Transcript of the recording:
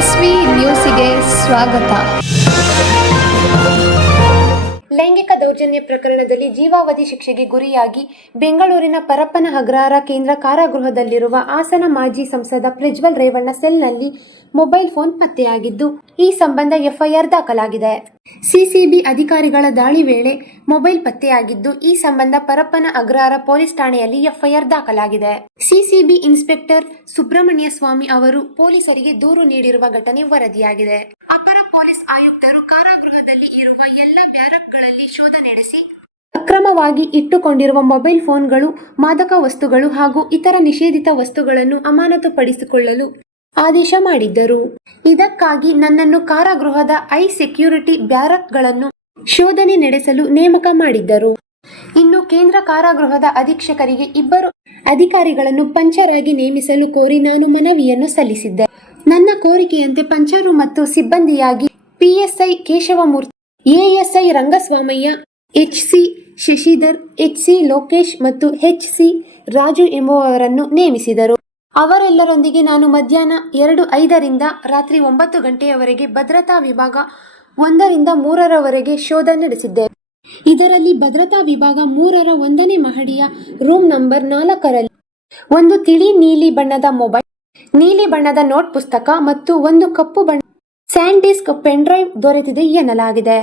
S V ನ್ಯೂಸಿಗೆ ಸ್ವಾಗತ. ಲೈಂಗಿಕ ದೌರ್ಜನ್ಯ ಪ್ರಕರಣದಲ್ಲಿ ಜೀವಾವಧಿ ಶಿಕ್ಷೆಗೆ ಗುರಿಯಾಗಿ ಬೆಂಗಳೂರಿನ ಪರಪ್ಪನ ಅಗ್ರಹಾರ ಕೇಂದ್ರ ಕಾರಾಗೃಹದಲ್ಲಿರುವ ಹಾಸನ ಮಾಜಿ ಸಂಸದ ಪ್ರಜ್ವಲ್ ರೇವಣ್ಣ ಸೆಲ್ನಲ್ಲಿ ಮೊಬೈಲ್ ಫೋನ್ ಪತ್ತೆಯಾಗಿದ್ದು, ಈ ಸಂಬಂಧ ಎಫ್ಐಆರ್ ದಾಖಲಾಗಿದೆ. ಸಿಸಿಬಿ ಅಧಿಕಾರಿಗಳ ದಾಳಿ ವೇಳೆ ಮೊಬೈಲ್ ಪತ್ತೆಯಾಗಿದ್ದು, ಈ ಸಂಬಂಧ ಪರಪ್ಪನ ಅಗ್ರಹಾರ ಪೊಲೀಸ್ ಠಾಣೆಯಲ್ಲಿ ಎಫ್ಐಆರ್ ದಾಖಲಾಗಿದೆ. ಸಿಸಿಬಿ ಇನ್ಸ್ಪೆಕ್ಟರ್ ಸುಬ್ರಹ್ಮಣ್ಯ ಸ್ವಾಮಿ ಅವರು ಪೊಲೀಸರಿಗೆ ದೂರು ನೀಡಿರುವ ಘಟನೆ ವರದಿಯಾಗಿದೆ. ಅಪರ ಪೊಲೀಸ್ ಆಯುಕ್ತರು ಕಾರಾಗೃಹದಲ್ಲಿ ಇರುವ ಎಲ್ಲ ಬ್ಯಾರಕ್ಗಳಲ್ಲಿ ಶೋಧ ನಡೆಸಿ ಅಕ್ರಮವಾಗಿ ಇಟ್ಟುಕೊಂಡಿರುವ ಮೊಬೈಲ್ ಫೋನ್ಗಳು, ಮಾದಕ ವಸ್ತುಗಳು ಹಾಗೂ ಇತರ ನಿಷೇಧಿತ ವಸ್ತುಗಳನ್ನು ಅಮಾನತುಪಡಿಸಿಕೊಳ್ಳಲು ಆದೇಶ ಮಾಡಿದ್ದರು. ಇದಕ್ಕಾಗಿ ನನ್ನನ್ನು ಕಾರಾಗೃಹದ ಹೈ ಸೆಕ್ಯೂರಿಟಿ ಬ್ಯಾರಕ್ಗಳನ್ನು ಶೋಧನೆ ನಡೆಸಲು ನೇಮಕ ಮಾಡಿದ್ದರು. ಇನ್ನು ಕೇಂದ್ರ ಕಾರಾಗೃಹದ ಅಧೀಕ್ಷಕರಿಗೆ 2 ಅಧಿಕಾರಿಗಳನ್ನು ಪಂಚರಾಗಿ ನೇಮಿಸಲು ಕೋರಿ ನಾನು ಮನವಿಯನ್ನು ಸಲ್ಲಿಸಿದ್ದೆ. ನನ್ನ ಕೋರಿಕೆಯಂತೆ ಪಂಚರು ಮತ್ತು ಸಿಬ್ಬಂದಿಯಾಗಿ PSI Keshavamurthy, ASI Rangaswamaiah, HC Shashidhar, HC Lokesh ಮತ್ತು ಎಚ್ಸಿ ರಾಜು ಎಂಬುವವರನ್ನು ನೇಮಿಸಿದರು. ಅವರೆಲ್ಲರೊಂದಿಗೆ ನಾನು ಮಧ್ಯಾಹ್ನ 2:05 ರಿಂದ ರಾತ್ರಿ 9 ಗಂಟೆಯವರೆಗೆ ಭದ್ರತಾ ವಿಭಾಗ 1 ರಿಂದ 3ರವರೆಗೆ ಶೋಧ ನಡೆಸಿದ್ದೆ. ಇದರಲ್ಲಿ ಭದ್ರತಾ ವಿಭಾಗ 3ರ 1ನೇ ಮಹಡಿಯ ರೂಮ್ ನಂಬರ್ 4ರಲ್ಲಿ ಒಂದು ತಿಳಿ ನೀಲಿ ಬಣ್ಣದ ಮೊಬೈಲ್, ನೀಲಿ ಬಣ್ಣದ ನೋಟ್ ಪುಸ್ತಕ ಮತ್ತು ಒಂದು ಕಪ್ಪು ಬಣ್ಣ ಸ್ಯಾಂಡಿಸ್ಕ್ ಪೆನ್ಡ್ರೈವ್ ದೊರೆತಿದೆ ಎನ್ನಲಾಗಿದೆ.